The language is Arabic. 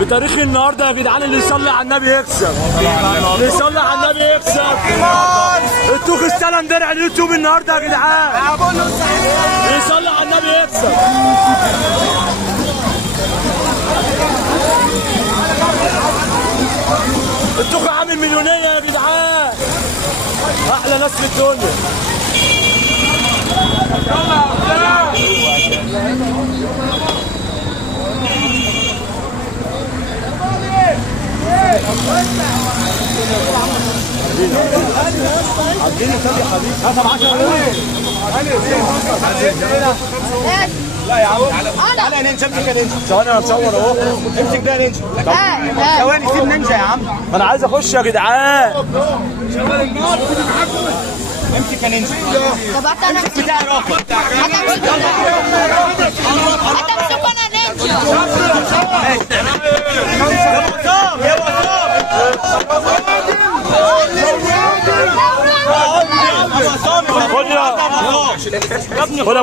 بتاريخ النهارده يا جدعان، اللي يصلي على النبي يكسب. اللي يصلي على النبي يكسب. التوخ استلم درع اليوتيوب النهارده يا جدعان. اللي يصلي على النبي يكسب. التوخ عامل مليونيه يا جدعان. احلى ناس في الدنيا. عديني طب يا حبيبي. طب 10 لا يا عم تعالى يا نينجا. امسك يا نينجا. ثواني انا هتصور اهو. امسك ده يا نينجا. ثواني سيب نينجا يا عم. ما انا عايز اخش يا جدعان. امسك يا نينجا. طب امسك بتاعي رافض. هتمسكه انا نينجا. يا وسام. خد يا